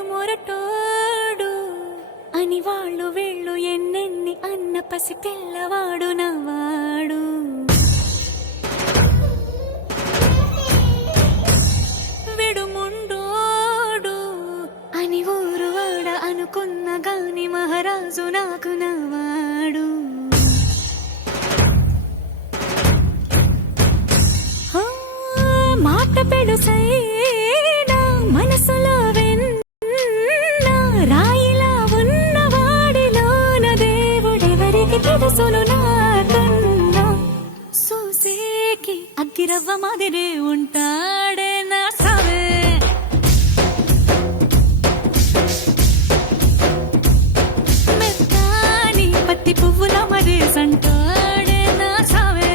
వీడు మొరటోడు అని వాళ్ళు వీళ్ళు ఎన్నెన్ని అన్న పసి పిల్లవాడు నవ్వాడు. వీడు ముండోడు అని ఊరు వాడ అనుకున్న గాని మహారాజు నాకు నవ్వాడు. మాట పెడుసైనా మనసులో వెన్న రాయిలా ఉన్నవాడిలోన దేవుడెవరికి తెలుసును నాకన్నా. సూసేకి అగ్గిరవ్వ మాదిరే ఉంటాడే నా సావే. మెత్తాని పత్తి పువ్వుల మరేసంటాడే నా సావే.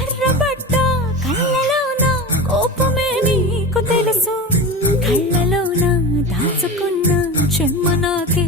ఎర్రబడ్డ కళ్ళలోన కోపమే నీకు తెలుసు, కళ్ళలోన దాచుకున్న చెమ్మ నాకే